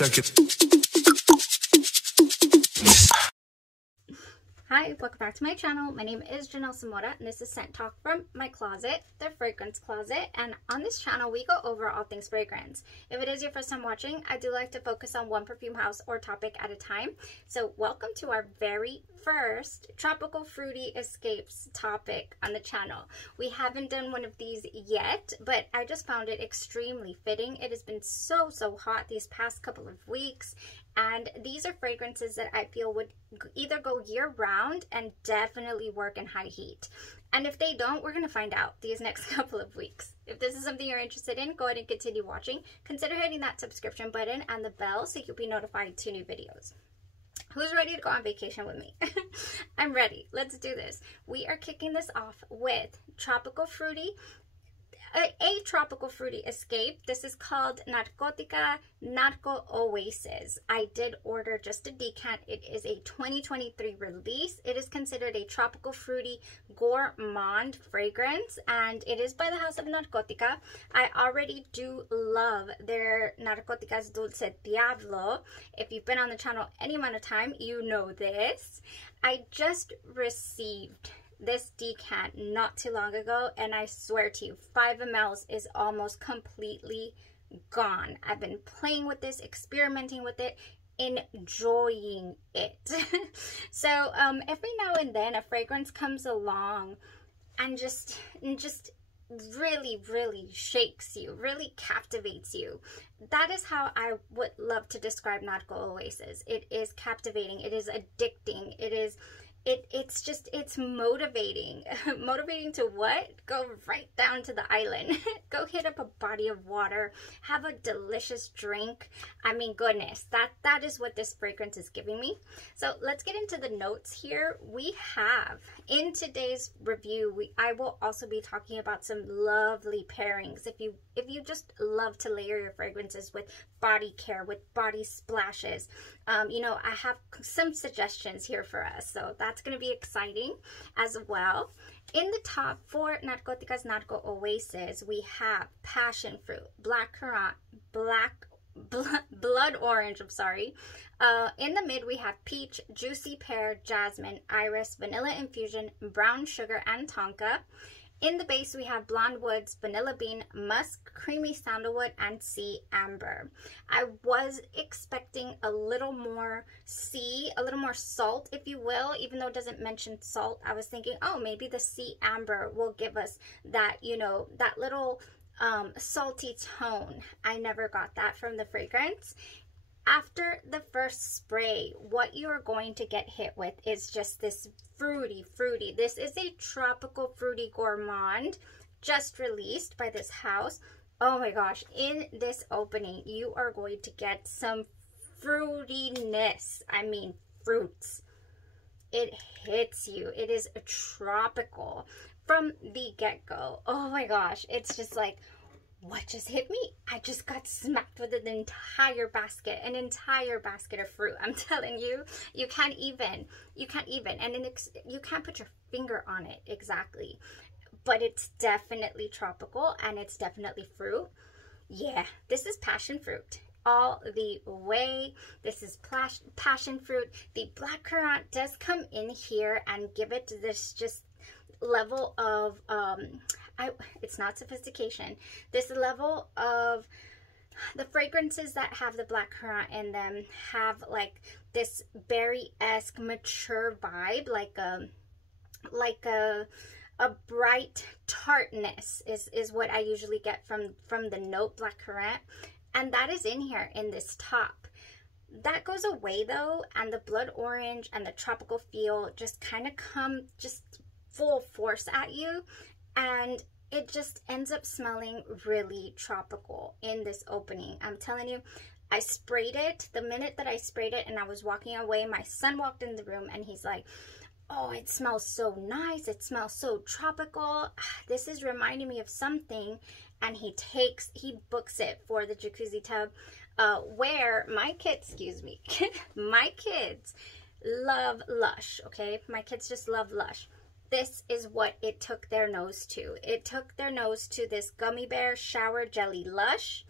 check it. Hi, welcome back to my channel. My name is Janelle Samora, and this is Scent Talk from my closet, the fragrance closet. And on this channel, we go over all things fragrance. If it is your first time watching, I do like to focus on one perfume house or topic at a time. So welcome to our very first tropical fruity escapes topic on the channel. We haven't done one of these yet, but I just found it extremely fitting. It has been so hot these past couple of weeks, and these are fragrances that I feel would either go year round and definitely work in high heat. And if they don't, we're going to find out these next couple of weeks. If this is something you're interested in, go ahead and continue watching. Consider hitting that subscription button and the bell so you'll be notified to new videos. Who's ready to go on vacation with me? I'm ready. Let's do this. We are kicking this off with tropical fruity. A tropical fruity escape. This is called NARCOTICA NARCO OASIS. I did order just a decant. It is a 2023 release. It is considered a tropical fruity gourmand fragrance, and it is by the House of Narcotica. I already do love their Narcoticas Dulce Diablo. If you've been on the channel any amount of time, you know this. I just received this decant not too long ago, and I swear to you, 5 ml is almost completely gone. I've been playing with this, experimenting with it, enjoying it. So every now and then a fragrance comes along and just really shakes you, really captivates you. That is how I would love to describe Narco Oasis. It is captivating, it is addicting, it's motivating. Motivating to what? Go right down to the island. Go hit up a body of water. Have a delicious drink. I mean, goodness, that is what this fragrance is giving me. So let's get into the notes here. We have, in today's review, I will also be talking about some lovely pairings. If you just love to layer your fragrances with body care, with body splashes, you know, I have some suggestions here for us. So that's going to be exciting as well. In the top for Narcotica's Narco Oasis, we have passion fruit, black currant, blood orange, I'm sorry. In the mid, we have peach, juicy pear, jasmine, iris, vanilla infusion, brown sugar, and tonka. In the base, we have blonde woods, vanilla bean, musk, creamy sandalwood, and sea amber. I was expecting a little more a little more salt, if you will, even though it doesn't mention salt. I was thinking, oh, maybe the sea amber will give us that, you know, that little salty tone. I never got that from the fragrance. After the first spray, what you're going to get hit with is just this fruity. This is a tropical fruity gourmand just released by this house. Oh my gosh, in this opening, you are going to get some fruitiness. I mean, fruits. It hits you. It is tropical from the get-go. Oh my gosh, it's just like, what just hit me? I just got smacked with an entire basket of fruit. I'm telling you, you can't even, and you can't put your finger on it exactly, but it's definitely tropical and it's definitely fruit. Yeah, this is passion fruit all the way. This is passion fruit. The black currant does come in here and give it this just level of it's not sophistication. This level of the fragrances that have the black currant in them have like this berry-esque mature vibe, like a bright tartness is what I usually get from the note black currant, and that is in here in this top. That goes away though, and the blood orange and the tropical feel just kind of come just full force at you, and it just ends up smelling really tropical in this opening. I'm telling you, I sprayed it. The minute that I sprayed it and I was walking away, my son walked in the room and he's like, oh, it smells so nice. It smells so tropical. This is reminding me of something. And he books it for the jacuzzi tub where my kids, my kids love Lush, okay? My kids just love Lush. This is what it took their nose to. It took their nose to this gummy bear shower jelly Lush.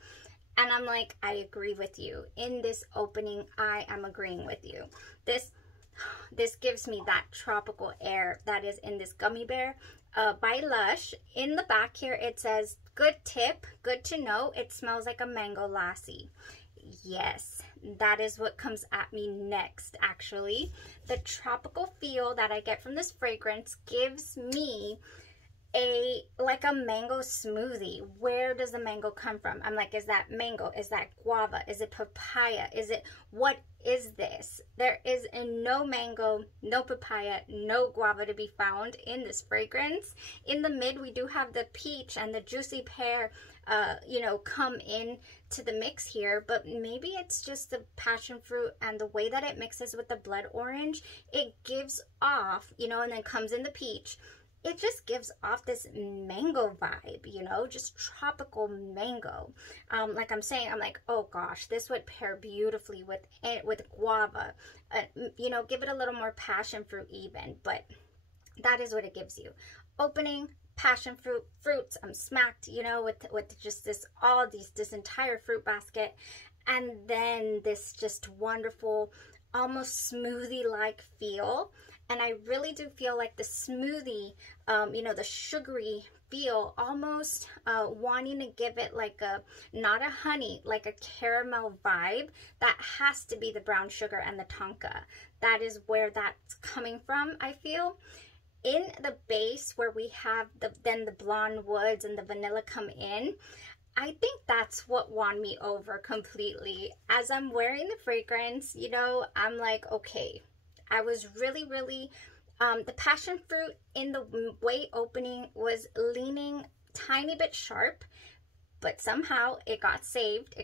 And I'm like, I agree with you. In this opening, I am agreeing with you. This gives me that tropical air that is in this gummy bear by Lush. In the back here, it says, good tip, good to know, it smells like a mango lassie. Yes, that is what comes at me next, actually. The tropical feel that I get from this fragrance gives me like a mango smoothie. Where does the mango come from? I'm like, is that mango? Is that guava? Is it papaya? What is this? There is no mango, no papaya, no guava to be found in this fragrance. In the mid, we do have the peach and the juicy pear, you know, come in to the mix here, but maybe it's just the passion fruit and the way that it mixes with the blood orange. It gives off, you know, and then comes in the peach. It just gives off this mango vibe, you know, just tropical mango. Like I'm saying, I'm like, oh gosh, this would pair beautifully with guava. You know, give it a little more passion fruit even, but that is what it gives you. Opening, passion fruits, I'm smacked, you know, with just this entire fruit basket. And then this just wonderful, almost smoothie-like feel. And I really do feel like the smoothie, you know, the sugary feel, almost wanting to give it like not a honey, like a caramel vibe. That has to be the brown sugar and the tonka. That is where that's coming from, I feel. In the base where we have then the blonde woods and the vanilla come in, I think that's what won me over completely. As I'm wearing the fragrance, you know, I'm like, okay, I was really, the passion fruit in the way opening was leaning tiny bit sharp, but somehow it got saved,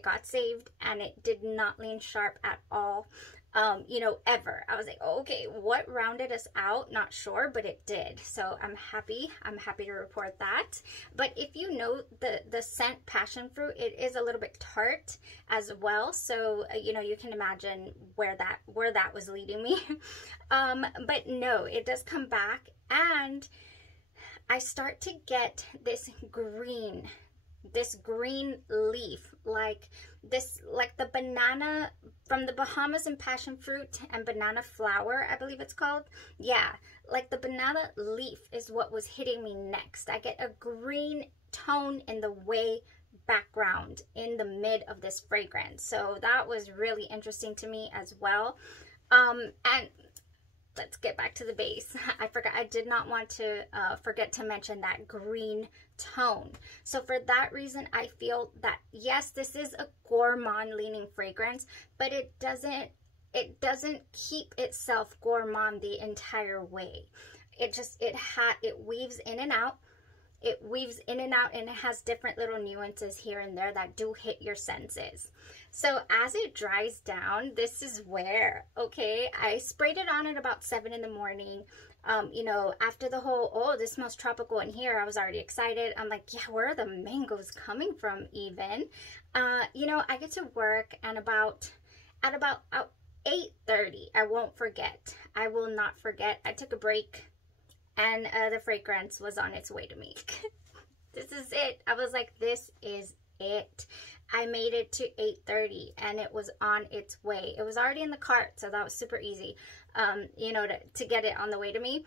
and it did not lean sharp at all, you know, ever. I was like, oh, okay, what rounded us out? Not sure, but it did. So I'm happy to report that. But if you know the scent passion fruit, it is a little bit tart as well. So, you know, you can imagine where that was leading me. But no, it does come back, and I start to get this green leaf, like the banana from the Bahamas and passion fruit and banana flower, I believe it's called. Yeah, like the banana leaf is what was hitting me next. I get a green tone in the way background in the mid of this fragrance. So that was really interesting to me as well. And let's get back to the base. I did not want to forget to mention that green tone. So for that reason, I feel that yes, this is a gourmand leaning fragrance, but it doesn't keep itself gourmand the entire way. It weaves in and out. It weaves in and out, and it has different little nuances here and there that do hit your senses. So as it dries down, this is where, okay, I sprayed it on at about 7 in the morning. You know, after the whole, oh, this smells tropical in here, I was already excited. I'm like, yeah, where are the mangoes coming from even? You know, I get to work, and at about 8:30, I won't forget. I will not forget. I took a break, and the fragrance was on its way to me. This is it. I was like, this is it. I made it to 8:30, and it was on its way. It was already in the cart, so that was super easy, you know, to get it on the way to me.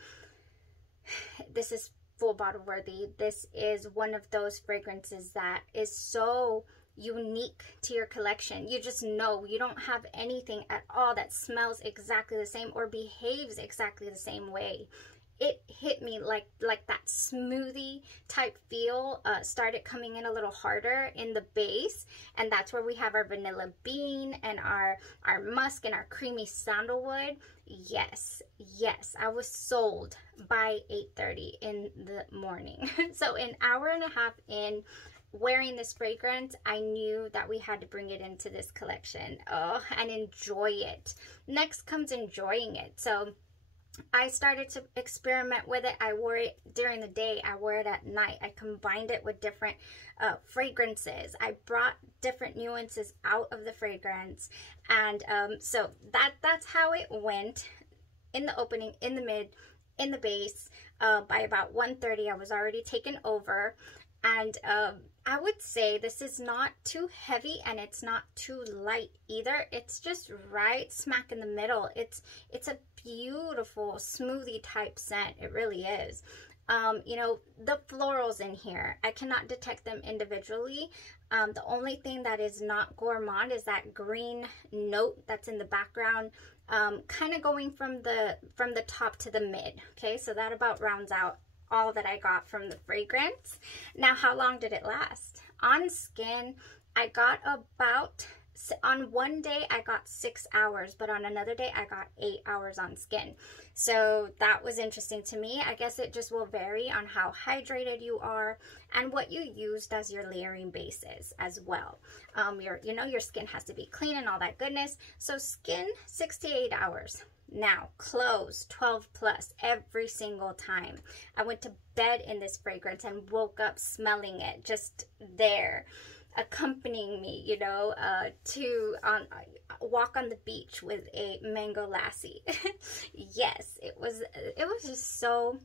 This is full bottle worthy. This is one of those fragrances that is so unique to your collection. You just know you don't have anything at all that smells exactly the same or behaves exactly the same way. It hit me like that smoothie type feel started coming in a little harder in the base, and that's where we have our vanilla bean and our musk and our creamy sandalwood. Yes, I was sold by 8:30 in the morning. So an hour and a half in wearing this fragrance, I knew that we had to bring it into this collection and enjoy it. Next comes enjoying it. So I started to experiment with it. I wore it during the day. I wore it at night. I combined it with different fragrances. I brought different nuances out of the fragrance. And so that's how it went in the opening, in the mid, in the base. By about 1:30, I was already taken over. And I would say this is not too heavy and it's not too light either. It's just right smack in the middle. It's a beautiful smoothie type scent. It really is. You know, the florals in here, I cannot detect them individually. The only thing that is not gourmand is that green note that's in the background, kind of going from the top to the mid. Okay, so that about rounds out all that I got from the fragrance. Now, how long did it last? On skin, I got about, on one day I got 6 hours, but on another day I got 8 hours on skin. So that was interesting to me. I guess it just will vary on how hydrated you are and what you used as your layering bases as well. You know, your skin has to be clean and all that goodness. So skin, 6 to 8 hours. Now, clothes, 12 plus every single time. I went to bed in this fragrance and woke up smelling it, just there, accompanying me, you know, to walk on the beach with a mango lassie. Yes, it was just so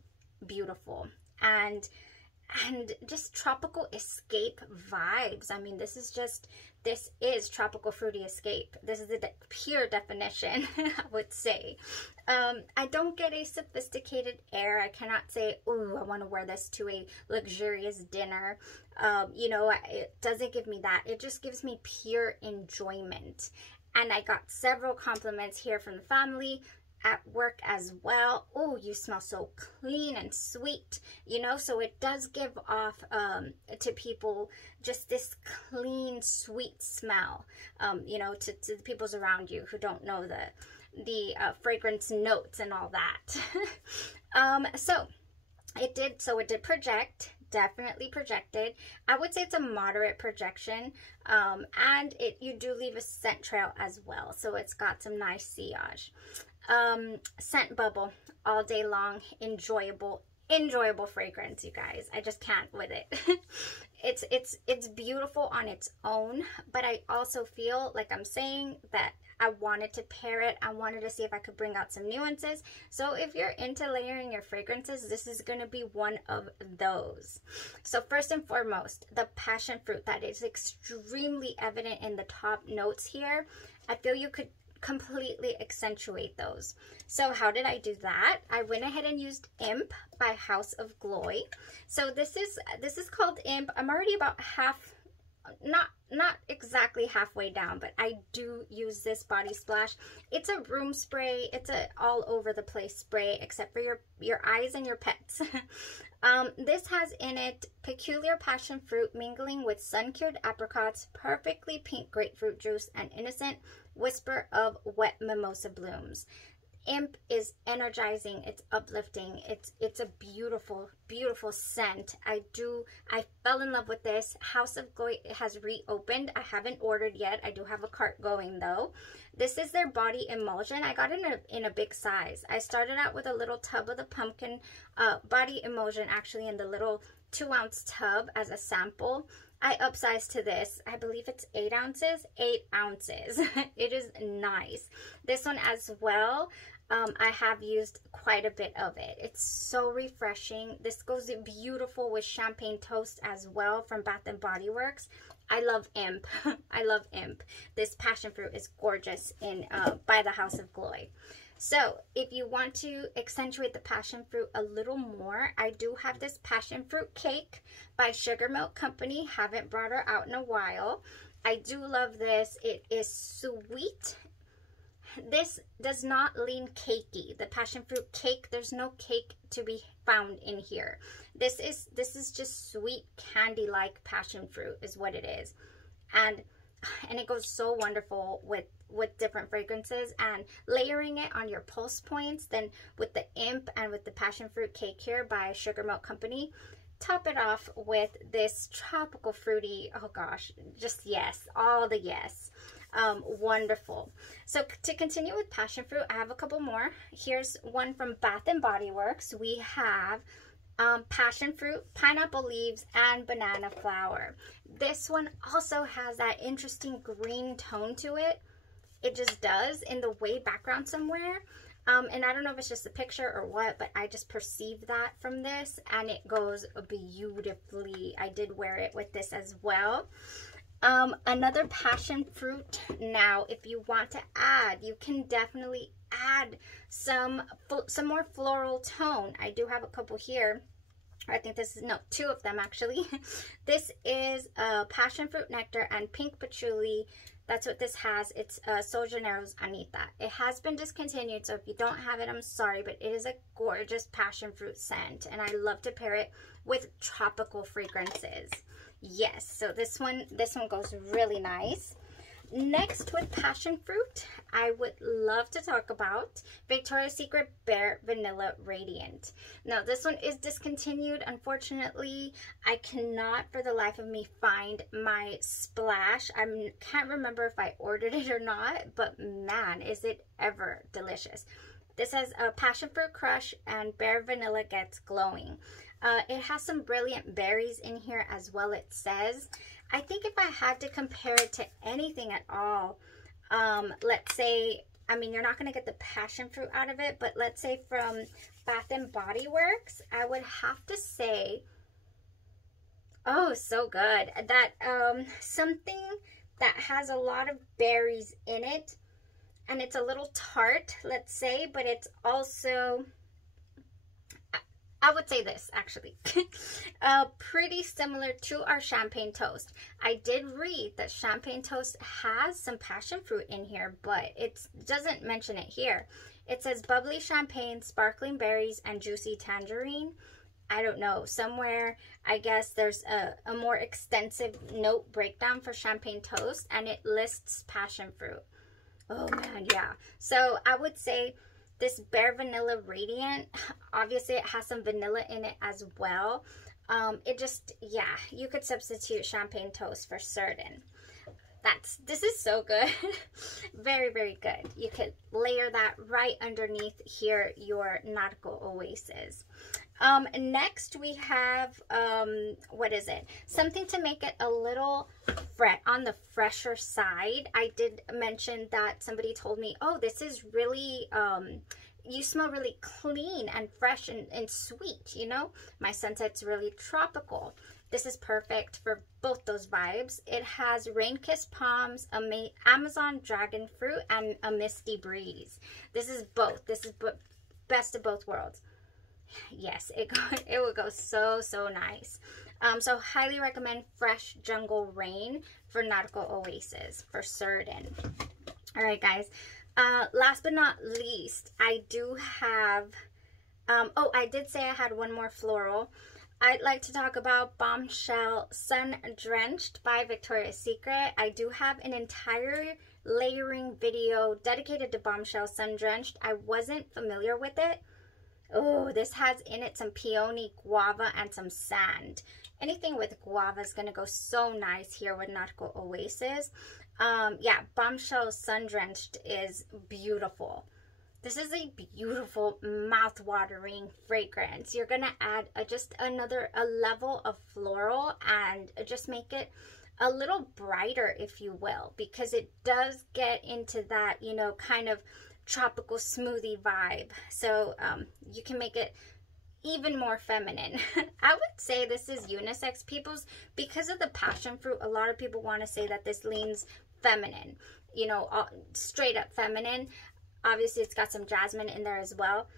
beautiful and just tropical escape vibes. I mean, this is tropical fruity escape. This is the pure definition, I would say. I don't get a sophisticated air. I cannot say, oh, I want to wear this to a luxurious dinner. You know, it doesn't give me that. It just gives me pure enjoyment. And I got several compliments here from the family, at work as well. Oh, you smell so clean and sweet, you know, so it does give off to people just this clean, sweet smell, you know, to the peoples around you who don't know the fragrance notes and all that. So it did project. Definitely projected. I would say it's a moderate projection, and you do leave a scent trail as well, so it's got some nice sillage. Scent bubble all day long. Enjoyable fragrance, you guys. I just can't with it. It's beautiful on its own, but I also feel like I'm saying that I wanted to pair it. I wanted to see if I could bring out some nuances. So if you're into layering your fragrances, this is going to be one of those. So first and foremost, the passion fruit that is extremely evident in the top notes here. I feel you could completely accentuate those. So how did I do that? I went ahead and used Imp by Haus of Gloi. So this is called Imp. I'm already about half, not exactly halfway down, but I do use this body splash. It's a room spray. It's a all over the place spray, except for your eyes and your pets. This has in it peculiar passion fruit mingling with sun-cured apricots, perfectly pink grapefruit juice, and innocent whisper of wet mimosa blooms. Imp is energizing, it's uplifting, it's a beautiful, beautiful scent. I fell in love with this. Haus of Gloi has reopened. I haven't ordered yet. I do have a cart going though. This is their body emulsion. I got it in a big size. I started out with a little tub of the pumpkin body emulsion, actually in the little 2-ounce tub as a sample. I upsized to this. I believe it's 8 ounces. 8 ounces. It is nice. This one as well. I have used quite a bit of it. It's so refreshing. This goes beautiful with champagne toast as well from Bath & Body Works. I love Imp. I love Imp. This passion fruit is gorgeous in by the Haus of Gloi. So if you want to accentuate the passion fruit a little more, I do have this passion fruit cake by Sugar Milk Company. Haven't brought her out in a while. I do love this. It is sweet. This does not lean cakey. The passion fruit cake, there's no cake to be found in here. This is just sweet candy-like passion fruit is what it is. And it goes so wonderful with different fragrances, and layering it on your pulse points, then with the Imp and with the passion fruit cake here by Sugar Milk Company. Top it off with this tropical fruity, oh gosh, just yes, all the yes. Wonderful. So to continue with passion fruit, I have a couple more. Here's one from Bath & Body Works. We have passion fruit, pineapple leaves, and banana flower. This one also has that interesting green tone to it. It just does in the way background somewhere. And I don't know if it's just a picture or what, but I just perceived that from this, and it goes beautifully. I did wear it with this as well. Another passion fruit. Now, if you want to add, you can definitely add some more floral tone. I do have a couple here. I think this is, no, 2 of them actually. This is passion fruit nectar and pink patchouli. That's what this has. It's Sol Gennaro's Anita. It has been discontinued, so if you don't have it, I'm sorry, but it is a gorgeous passion fruit scent, and I love to pair it with tropical fragrances. Yes, so this one goes really nice. Next, with passion fruit, I would love to talk about Victoria's Secret Bare Vanilla Radiant. Now, this one is discontinued, unfortunately. I cannot for the life of me find my Splash. I can't remember if I ordered it or not, but man, is it ever delicious. This has a passion fruit crush and bare vanilla gets glowing. It has some brilliant berries in here as well, it says. I think if I had to compare it to anything at all, let's say, I mean, you're not going to get the passion fruit out of it, but let's say from Bath and Body Works, I would have to say, oh, so good, that something that has a lot of berries in it, and it's a little tart, let's say, but it's also, I would say this actually, pretty similar to our champagne toast. I did read that champagne toast has some passion fruit in here, but it doesn't mention it here. It says bubbly champagne, sparkling berries, and juicy tangerine. I don't know, somewhere I guess there's a more extensive note breakdown for champagne toast, and it lists passion fruit. Oh man, yeah. So I would say this Bare Vanilla Radiant, obviously it has some vanilla in it as well. It just, yeah, you could substitute champagne toast for certain. This is so good. Very, very good. You could layer that right underneath here, your Nautical Oasis. Next we have, what is it? Something to make it a little on the fresher side. I did mention that somebody told me, oh, this is really, you smell really clean and fresh and sweet, you know? My Sunset's really tropical. This is perfect for both those vibes. It has rain-kissed palms, Amazon dragon fruit, and a misty breeze. This is both. This is best of both worlds. Yes, it would go so, so nice. So highly recommend Fresh Jungle Rain for Nautical Oasis for certain. All right, guys. Last but not least, I do have, oh, I did say I had one more floral. I'd like to talk about Bombshell Sun Drenched by Victoria's Secret. I do have an entire layering video dedicated to Bombshell Sun Drenched. I wasn't familiar with it. Oh, this has in it some peony, guava, and some sand. Anything with guava is going to go so nice here with Nautical Oasis. Yeah, Bombshell Sun Drenched is beautiful. This is a beautiful mouth-watering fragrance. You're going to add just a level of floral and just make it a little brighter, if you will, because it does get into that, you know, kind of tropical smoothie vibe. So you can make it even more feminine. I would say this is unisex. Because of the passion fruit, a lot of people want to say that this leans feminine, you know, straight up feminine. Obviously it's got some jasmine in there as well,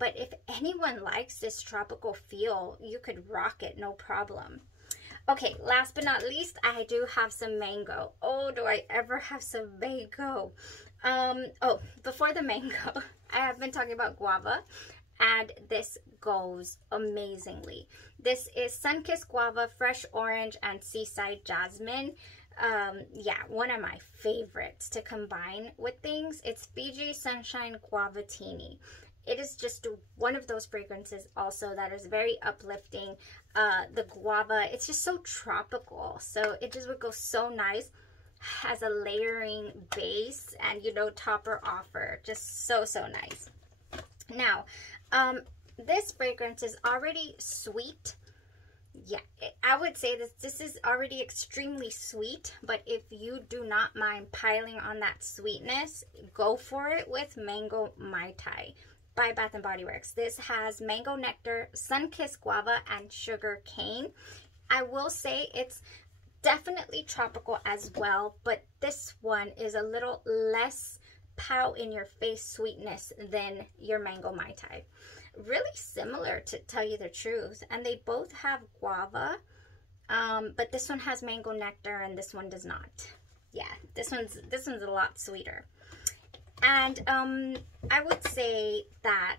but if anyone likes this tropical feel, you could rock it, no problem. Okay, last but not least, I do have some mango. Oh, do I ever have some mango? Oh, before the mango, I have been talking about guava, and this goes amazingly. This is Sunkissed Guava, Fresh Orange, and Seaside Jasmine. Yeah, one of my favorites to combine with things. It's Fiji Sunshine Guavatini. It is just one of those fragrances also that is very uplifting. The guava, it's just so tropical, so it just would go so nice as a layering base and, you know, topper offer. Just so, so nice. Now, this fragrance is already sweet. Yeah, I would say this is already extremely sweet, but if you do not mind piling on that sweetness, go for it with Mango Mai Tai by Bath & Body Works. This has mango nectar, sun-kissed guava, and sugar cane. I will say it's definitely tropical as well, but this one is a little less pow in your face sweetness than your Mango Mai Tai. Really similar, to tell you the truth, and they both have guava, but this one has mango nectar and this one does not. Yeah, this one's a lot sweeter. And I would say that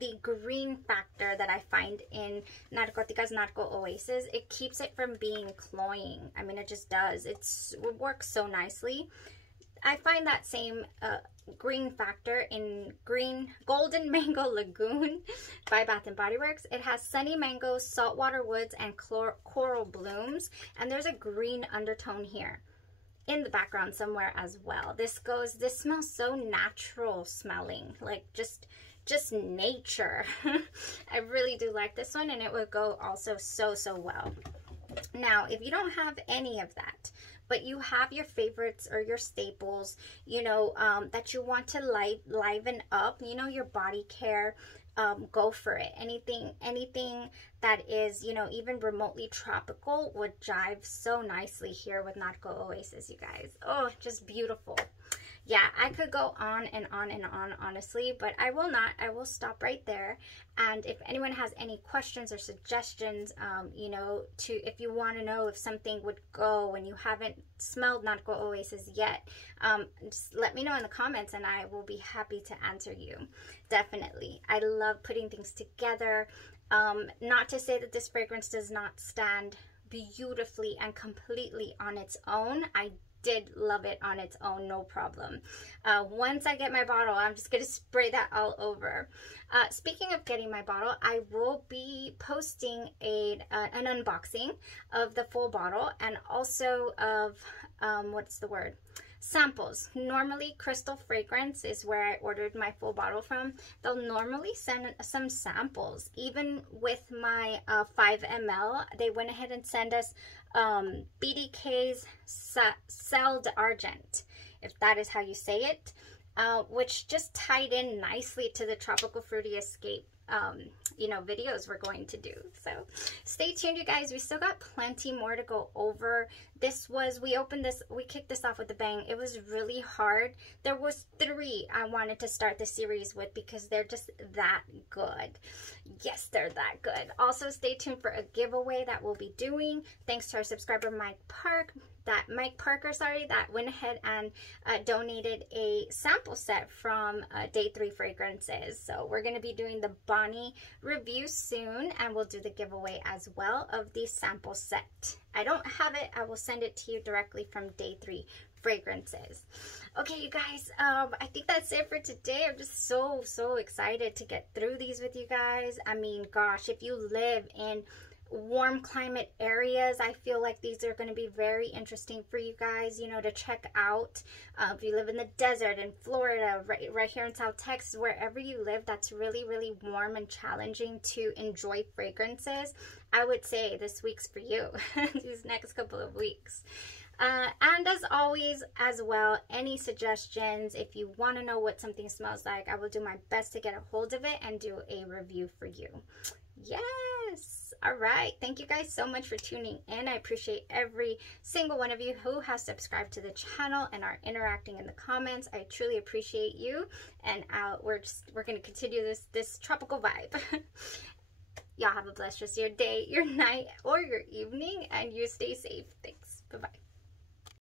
the green factor that I find in Narcotica's Narco Oasis, it keeps it from being cloying. I mean, it just does. It works so nicely. I find that same green factor in Golden Mango Lagoon by Bath & Body Works. It has sunny mangoes, saltwater woods, and coral blooms. And there's a green undertone here in the background somewhere as well. This smells so natural smelling, like just nature. I really do like this one, and it would go also so well. Now, if you don't have any of that, but you have your favorites or your staples, you know, that you want to liven up, you know, your body care, go for it. Anything that is, you know, even remotely tropical would jive so nicely here with Narco Oasis, you guys. Oh, just beautiful. Yeah, I could go on and on and on, honestly, but I will not. I will stop right there. And if anyone has any questions or suggestions, you know, if you want to know if something would go and you haven't smelled Narco Oasis yet, just let me know in the comments and I will be happy to answer you. Definitely. I love putting things together. Not to say that this fragrance does not stand beautifully and completely on its own. I did love it on its own, no problem. Once I get my bottle, I'm just gonna spray that all over. Speaking of getting my bottle, I will be posting an unboxing of the full bottle and also of what's the word? Samples. Normally, Crystal Fragrance is where I ordered my full bottle from. They'll normally send some samples. Even with my 5 ml, they went ahead and sent us BDK's Sel D'Argent, if that is how you say it, which just tied in nicely to the Tropical Fruity Escape you know, videos we're going to do. So stay tuned, you guys. We still got plenty more to go over. We kicked this off with a bang. It was really hard. There was 3 I wanted to start the series with because they're just that good. Yes, they're that good. Also, stay tuned for a giveaway that we'll be doing. Thanks to our subscriber Mike Parker, that went ahead and donated a sample set from Day 3 Fragrances. So we're going to be doing the Bani review soon, and we'll do the giveaway as well of the sample set. I don't have it. I will send it to you directly from Day 3 Fragrances. Okay, you guys, I think that's it for today. I'm just so excited to get through these with you guys. I mean, gosh, if you live in warm climate areas, I feel like these are going to be very interesting for you guys, you know, to check out. If you live in the desert in Florida, right here in South Texas, wherever you live, that's really warm and challenging to enjoy fragrances. I would say this week's for you. These next couple of weeks. And as always, as well, any suggestions, if you want to know what something smells like, I will do my best to get a hold of it and do a review for you. Yes. All right. Thank you guys so much for tuning in. I appreciate every single one of you who has subscribed to the channel and are interacting in the comments. I truly appreciate you. And we're going to continue this tropical vibe. Y'all have a blessed rest of your day, your night, or your evening, and you stay safe. Thanks. Bye-bye.